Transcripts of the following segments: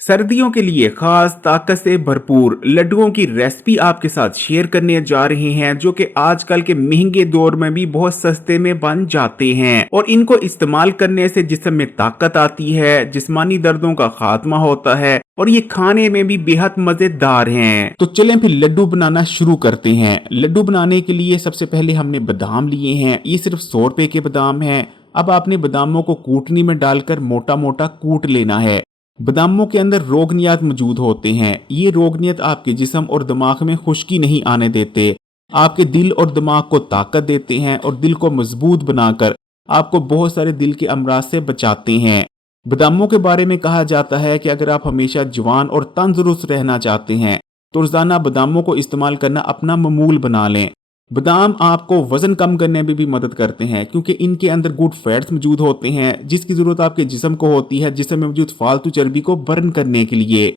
सर्दियों के लिए खास ताकत से भरपूर लड्डुओं की रेसिपी आपके साथ शेयर करने जा रहे हैं, जो कि आजकल के महंगे दौर में भी बहुत सस्ते में बन जाते हैं और इनको इस्तेमाल करने से जिस्म में ताकत आती है, जिस्मानी दर्दों का खात्मा होता है और ये खाने में भी बेहद मजेदार हैं। तो चलें फिर लड्डू बनाना शुरू करते हैं। लड्डू बनाने के लिए सबसे पहले हमने बादाम लिए हैं। ये सिर्फ 100 रुपए के बादाम हैं। अब आपने बादामों को कूटनी में डालकर मोटा मोटा कूट लेना है। बादामों के अंदर रोगनियत मौजूद होते हैं। ये रोगनियत आपके जिस्म और दिमाग में खुश्की नहीं आने देते, आपके दिल और दिमाग को ताकत देते हैं और दिल को मजबूत बनाकर आपको बहुत सारे दिल के अमराज से बचाते हैं। बादामों के बारे में कहा जाता है कि अगर आप हमेशा जवान और तंदुरुस्त रहना चाहते हैं तो रोजाना बादामों को इस्तेमाल करना अपना मामूल बना लें। बादाम आपको वजन कम करने में भी मदद करते हैं क्योंकि इनके अंदर गुड फैट्स मौजूद होते हैं जिसकी जरूरत आपके जिस्म को होती है जिस्म में मौजूद फालतू चर्बी को बर्न करने के लिए।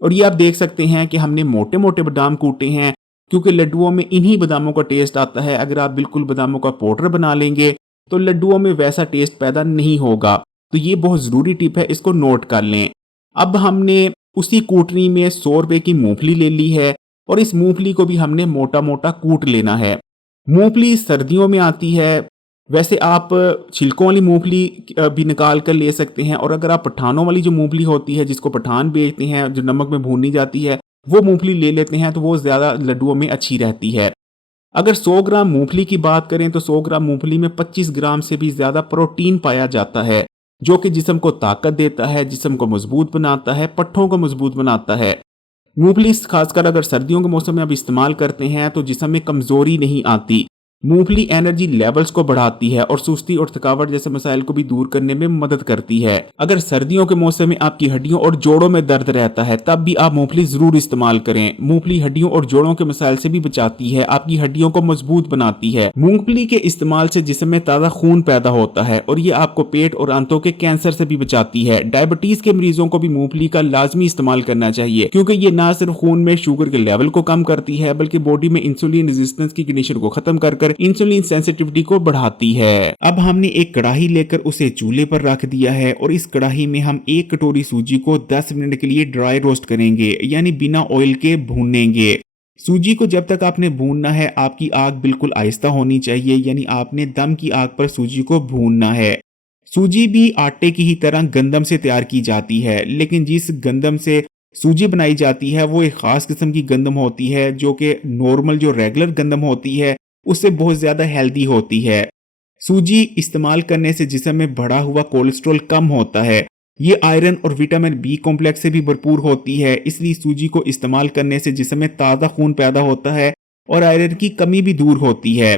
और ये आप देख सकते हैं कि हमने मोटे मोटे बादाम कूटे हैं क्योंकि लड्डुओं में इन्हीं बादामों का टेस्ट आता है। अगर आप बिल्कुल बादामों का पाउडर बना लेंगे तो लड्डुओं में वैसा टेस्ट पैदा नहीं होगा। तो ये बहुत जरूरी टिप है, इसको नोट कर लें। अब हमने उसी कूटनी में 100 रुपए की मूंगफली ले ली है और इस मूंगफली को भी हमने मोटा मोटा कूट लेना है। मूंगफली सर्दियों में आती है, वैसे आप छिलकों वाली मूंगफली भी निकाल कर ले सकते हैं और अगर आप पठानों वाली जो मूंगफली होती है जिसको पठान बेचते हैं, जो नमक में भूनी जाती है, वो मूंगफली ले लेते हैं तो वो ज्यादा लड्डुओं में अच्छी रहती है। अगर 100 ग्राम मूंगफली की बात करें तो 100 ग्राम मूंगफली में 25 ग्राम से भी ज्यादा प्रोटीन पाया जाता है जो कि जिस्म को ताकत देता है, जिस्म को मजबूत बनाता है, पट्ठों को मजबूत बनाता है। मूंगफली खासकर अगर सर्दियों के मौसम में आप इस्तेमाल करते हैं तो जिस्म में कमजोरी नहीं आती। मूंगफली एनर्जी लेवल्स को बढ़ाती है और सुस्ती और थकावट जैसे मसाइल को भी दूर करने में मदद करती है। अगर सर्दियों के मौसम में आपकी हड्डियों और जोड़ों में दर्द रहता है तब भी आप मूंगफली जरूर इस्तेमाल करें। मूंगफली हड्डियों और जोड़ों के मसाइल से भी बचाती है, आपकी हड्डियों को मजबूत बनाती है। मूंगफली के इस्तेमाल से जिस्म में ताजा खून पैदा होता है और ये आपको पेट और आंतों के कैंसर से भी बचाती है। डायबिटीज के मरीजों को भी मूंगफली का लाजमी इस्तेमाल करना चाहिए क्योंकि ये ना सिर्फ खून में शुगर के लेवल को कम करती है बल्कि बॉडी में इंसुलिन रेजिस्टेंस की कंडीशन को खत्म कर इंसुलिन सेंसिटिविटी को बढ़ाती है। अब हमने एक कढ़ाई लेकर उसे चूल्हे पर रख दिया है और इस कढ़ाई में हम 1 कटोरी सूजी को 10 मिनट के लिए ड्राई रोस्ट करेंगे, यानी बिना ऑयल के भूनेंगे। सूजी को जब तक आपने भूनना है आपकी आग बिल्कुल आहिस्ता होनी चाहिए, यानी आपने दम की आग पर सूजी को भूनना है। सूजी भी आटे की ही तरह गंदम से तैयार की जाती है, लेकिन जिस गंदम से सूजी बनाई जाती है वो एक खास किस्म की गंदम होती है जो कि नॉर्मल जो रेगुलर गंदम होती है उससे बहुत ज्यादा हेल्दी होती है। सूजी इस्तेमाल करने से जिस्म में बढ़ा हुआ कोलेस्ट्रॉल कम होता है। ये आयरन और विटामिन बी कॉम्प्लेक्स से भी भरपूर होती है, इसलिए सूजी को इस्तेमाल करने से जिस्म में ताज़ा खून पैदा होता है और आयरन की कमी भी दूर होती है।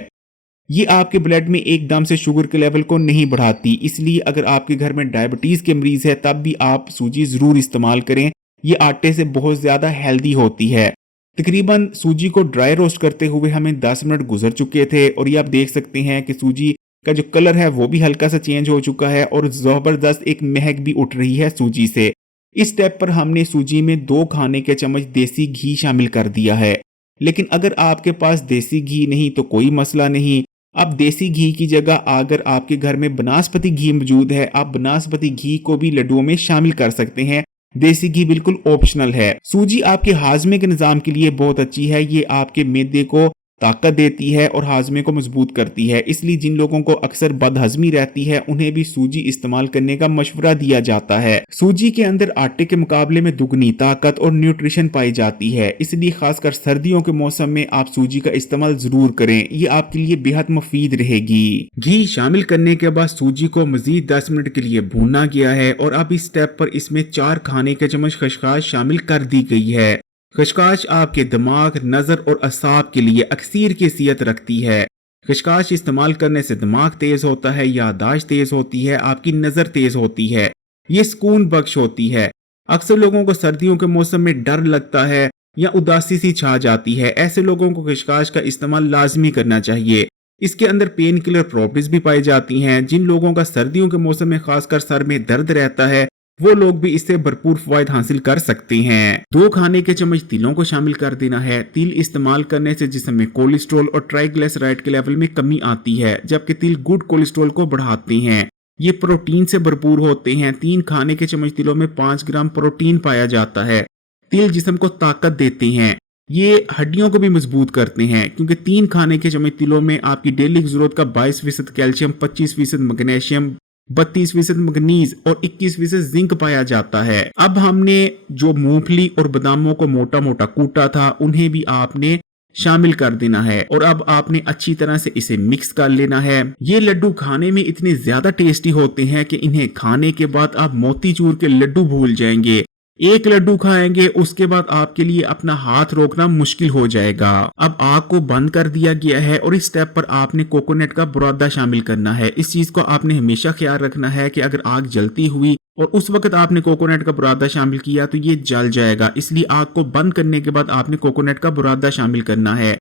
ये आपके ब्लड में एकदम से शुगर के लेवल को नहीं बढ़ाती, इसलिए अगर आपके घर में डायबिटीज के मरीज है तब भी आप सूजी जरूर इस्तेमाल करें। ये आटे से बहुत ज्यादा हेल्दी होती है। तकरीबन सूजी को ड्राई रोस्ट करते हुए हमें 10 मिनट गुजर चुके थे और ये आप देख सकते हैं कि सूजी का जो कलर है वो भी हल्का सा चेंज हो चुका है और जबरदस्त एक महक भी उठ रही है सूजी से। इस स्टेप पर हमने सूजी में 2 खाने के चम्मच देसी घी शामिल कर दिया है। लेकिन अगर आपके पास देसी घी नहीं तो कोई मसला नहीं, आप देसी घी की जगह अगर आपके घर में बनास्पति घी मौजूद है आप बनास्पति घी को भी लड्डुओं में शामिल कर सकते हैं। देसी घी बिल्कुल ऑप्शनल है। सूजी आपके हाजमे के निजाम के लिए बहुत अच्छी है, ये आपके मैदे को ताकत देती है और हाजमे को मजबूत करती है, इसलिए जिन लोगों को अक्सर बदहजमी रहती है उन्हें भी सूजी इस्तेमाल करने का मशवरा दिया जाता है। सूजी के अंदर आटे के मुकाबले में दुगनी ताकत और न्यूट्रिशन पाई जाती है, इसलिए खासकर सर्दियों के मौसम में आप सूजी का इस्तेमाल जरूर करें, ये आपके लिए बेहद मुफीद रहेगी। घी शामिल करने के बाद सूजी को मजीद 10 मिनट के लिए भूना गया है और अब इस स्टेप पर इसमें 4 खाने के चम्मच खसखस शामिल कर दी गई है। खसखस आपके दिमाग, नजर और असाब के लिए अक्सीर की हैसियत रखती है। खसखस इस्तेमाल करने से दिमाग तेज होता है, याददाश्त तेज होती है, आपकी नजर तेज होती है, ये सुकून बख्श होती है। अक्सर लोगों को सर्दियों के मौसम में डर लगता है या उदासी सी छा जाती है, ऐसे लोगों को खसखस का इस्तेमाल लाजमी करना चाहिए। इसके अंदर पेन किलर प्रॉपर्टीज भी पाई जाती हैं। जिन लोगों का सर्दियों के मौसम में खासकर सर में दर्द रहता है वो लोग भी इससे भरपूर फवायद हासिल कर सकते हैं। 2 खाने के चम्मच तिलों को शामिल कर देना है। तिल इस्तेमाल करने से जिस्म में कोलेस्ट्रॉल और ट्राइग्लिसराइड के लेवल में कमी आती है, जबकि तिल गुड कोलेस्ट्रॉल को बढ़ाते हैं। ये प्रोटीन से भरपूर होते हैं। 3 खाने के चम्मच तिलों में 5 ग्राम प्रोटीन पाया जाता है। तिल जिस्म को ताकत देते हैं। ये हड्डियों को भी मजबूत करते हैं क्योंकि 3 खाने के चम्मच तिलों में आपकी डेली जरूरत का 22% कैल्शियम, 25% मैग्नीशियम, 32% मैग्नीज और 21% जिंक पाया जाता है। अब हमने जो मूंगफली और बादामों को मोटा मोटा कूटा था उन्हें भी आपने शामिल कर देना है और अब आपने अच्छी तरह से इसे मिक्स कर लेना है। ये लड्डू खाने में इतने ज्यादा टेस्टी होते हैं कि इन्हें खाने के बाद आप मोतीचूर के लड्डू भूल जाएंगे। एक लड्डू खाएंगे उसके बाद आपके लिए अपना हाथ रोकना मुश्किल हो जाएगा। अब आग को बंद कर दिया गया है और इस स्टेप पर आपने कोकोनट का बुरादा शामिल करना है। इस चीज को आपने हमेशा ख्याल रखना है कि अगर आग जलती हुई और उस वक्त आपने कोकोनट का बुरादा शामिल किया तो ये जल जाएगा, इसलिए आग को बंद करने के बाद आपने कोकोनट का बुरादा शामिल करना है।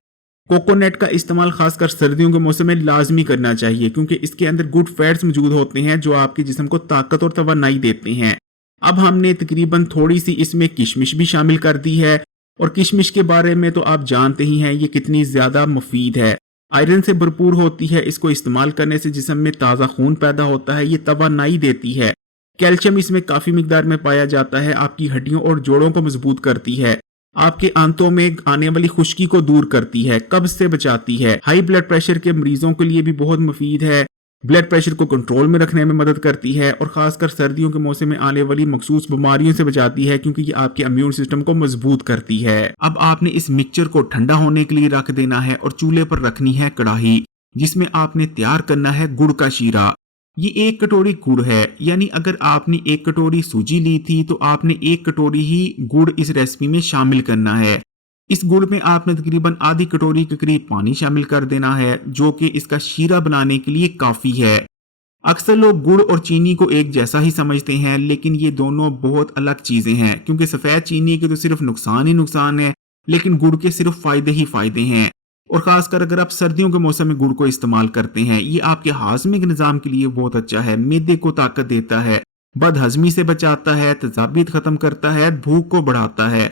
कोकोनट का इस्तेमाल खासकर सर्दियों के मौसम में लाजमी करना चाहिए क्योंकि इसके अंदर गुड फैट्स मौजूद होते हैं जो आपके जिस्म को ताकत और तवानाई देते हैं। अब हमने तकरीबन थोड़ी सी इसमें किशमिश भी शामिल कर दी है और किशमिश के बारे में तो आप जानते ही हैं ये कितनी ज्यादा मुफीद है। आयरन से भरपूर होती है। इसको इस्तेमाल करने से जिस्म में ताज़ा खून पैदा होता है। ये तवानाई देती है। कैल्शियम इसमें काफी मिकदार में पाया जाता है। आपकी हड्डियों और जोड़ों को मजबूत करती है। आपके आंतों में आने वाली खुश्की को दूर करती है। कब्ज से बचाती है। हाई ब्लड प्रेशर के मरीजों के लिए भी बहुत मुफीद है। ब्लड प्रेशर को कंट्रोल में रखने में मदद करती है और खासकर सर्दियों के मौसम में आने वाली मखसूस बीमारियों से बचाती है क्योंकि ये आपके इम्यून सिस्टम को मजबूत करती है। अब आपने इस मिक्सचर को ठंडा होने के लिए रख देना है और चूल्हे पर रखनी है कढ़ाई जिसमें आपने तैयार करना है गुड़ का शीरा। ये 1 कटोरी गुड़ है, यानी अगर आपने 1 कटोरी सूजी ली थी तो आपने 1 कटोरी ही गुड़ इस रेसिपी में शामिल करना है। इस गुड़ में आपने तकरीबन आधी कटोरी के करीब पानी शामिल कर देना है जो कि इसका शीरा बनाने के लिए काफी है। अक्सर लोग गुड़ और चीनी को एक जैसा ही समझते हैं लेकिन ये दोनों बहुत अलग चीजें हैं क्योंकि सफेद चीनी के तो सिर्फ नुकसान ही नुकसान है लेकिन गुड़ के सिर्फ फायदे ही फायदे हैं। और खासकर अगर आप सर्दियों के मौसम में गुड़ को इस्तेमाल करते हैं ये आपके हाजमे के निजाम के लिए बहुत अच्छा है। मैदे को ताकत देता है, बदहजमी से बचाता है, तेजाबियत खत्म करता है, भूख को बढ़ाता है।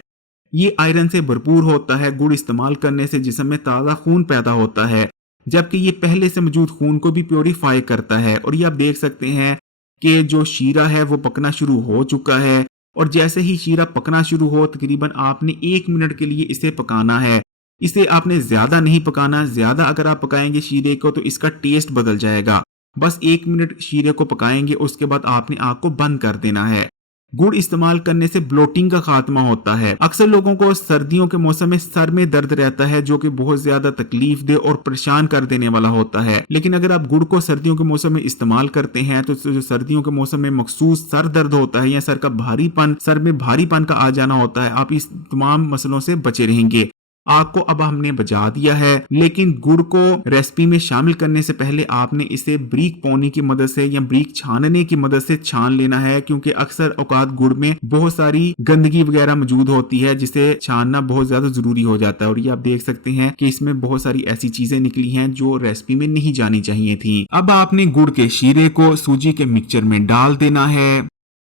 ये आयरन से भरपूर होता है। गुड़ इस्तेमाल करने से जिस्म में ताज़ा खून पैदा होता है जबकि ये पहले से मौजूद खून को भी प्योरीफाई करता है। और ये आप देख सकते हैं कि जो शीरा है वो पकना शुरू हो चुका है और जैसे ही शीरा पकना शुरू हो तकरीबन आपने 1 मिनट के लिए इसे पकाना है। इसे आपने ज्यादा नहीं पकाना। ज्यादा अगर आप पकाएंगे शीरे को तो इसका टेस्ट बदल जाएगा। बस 1 मिनट शीरे को पकाएंगे उसके बाद आपने आग को बंद कर देना है। गुड़ इस्तेमाल करने से ब्लोटिंग का खात्मा होता है। अक्सर लोगों को सर्दियों के मौसम में सर में दर्द रहता है जो कि बहुत ज्यादा तकलीफ दे और परेशान कर देने वाला होता है। लेकिन अगर आप गुड़ को सर्दियों के मौसम में इस्तेमाल करते हैं तो जो सर्दियों के मौसम में मखसूस सर दर्द होता है या सर का भारीपन, सर में भारीपन का आ जाना होता है, आप इस तमाम मसलों से बचे रहेंगे। आग को अब हमने बुझा दिया है लेकिन गुड़ को रेसिपी में शामिल करने से पहले आपने इसे ब्रीक पौनी की मदद से या ब्रीक छानने की मदद से छान लेना है क्योंकि अक्सर औकात गुड़ में बहुत सारी गंदगी वगैरह मौजूद होती है जिसे छानना बहुत ज्यादा जरूरी हो जाता है। और ये आप देख सकते हैं कि इसमें बहुत सारी ऐसी चीजें निकली हैं जो रेसिपी में नहीं जानी चाहिए थी। अब आपने गुड़ के शीरे को सूजी के मिक्सचर में डाल देना है।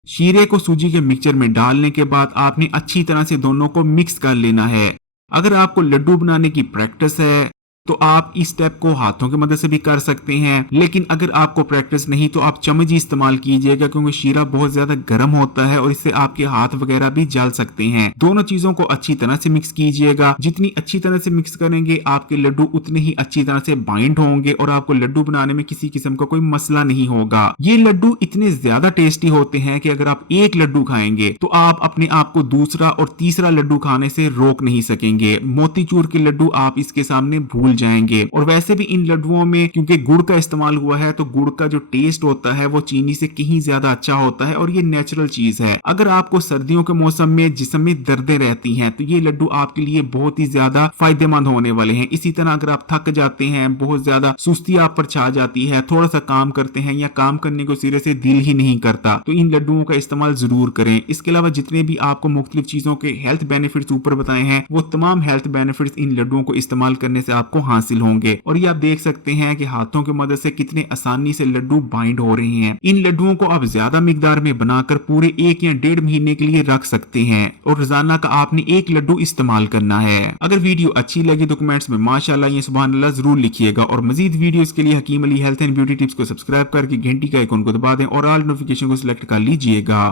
शीरे को सूजी के मिक्सचर में डालने के बाद आपने अच्छी तरह से दोनों को मिक्स कर लेना है। अगर आपको लड्डू बनाने की प्रैक्टिस है तो आप इस स्टेप को हाथों की मदद से भी कर सकते हैं लेकिन अगर आपको प्रैक्टिस नहीं तो आप चम्मच ही इस्तेमाल कीजिएगा क्योंकि शीरा बहुत ज्यादा गर्म होता है और इससे आपके हाथ वगैरह भी जल सकते हैं। दोनों चीजों को अच्छी तरह से मिक्स कीजिएगा। जितनी अच्छी तरह से मिक्स करेंगे आपके लड्डू उतने ही अच्छी तरह से बाइंड होंगे और आपको लड्डू बनाने में किसी किस्म का कोई मसला नहीं होगा। ये लड्डू इतने ज्यादा टेस्टी होते हैं कि अगर आप एक लड्डू खाएंगे तो आप अपने आप को दूसरा और तीसरा लड्डू खाने से रोक नहीं सकेंगे। मोतीचूर के लड्डू आप इसके सामने भूल जाएंगे। और वैसे भी इन लड्डुओं में क्योंकि गुड़ का इस्तेमाल हुआ है तो गुड़ का जो टेस्ट होता है वो चीनी से कहीं ज्यादा अच्छा होता है और ये नेचुरल चीज है। अगर आपको सर्दियों के मौसम में जिस्म में दर्दें रहती हैं तो ये लड्डू आपके लिए बहुत ही ज्यादा फायदेमंद होने वाले हैं। इसी तरह अगर आप थक जाते हैं, बहुत ज्यादा सुस्ती आप पर छा जाती है, थोड़ा सा काम करते हैं या काम करने को सिरे से दिल ही नहीं करता तो इन लड्डुओं का इस्तेमाल जरूर करें। इसके अलावा जितने भी आपको मुख्तलिफ चीजों के हेल्थ बेनिफिट्स ऊपर बताए हैं वो तमाम हेल्थ बेनिफिट्स इन लड्डुओं को इस्तेमाल करने से आपको हासिल होंगे। और ये आप देख सकते हैं कि हाथों की मदद से कितने आसानी से लड्डू बाइंड हो रहे हैं। इन लड्डुओं को आप ज्यादा मिकदार में बनाकर पूरे 1 या 1.5 महीने के लिए रख सकते हैं और रोजाना का आपने 1 लड्डू इस्तेमाल करना है। अगर वीडियो अच्छी लगी तो कमेंट्स में माशाल्लाह या सुभान अल्लाह जरूर लिखिएगा और मजीद वीडियोस के लिए Hakim Ali health and beauty tips को सब्सक्राइब करके घंटी का आइकन को दबा दें और ऑल नोटिफिकेशन को सिलेक्ट कर लीजिएगा।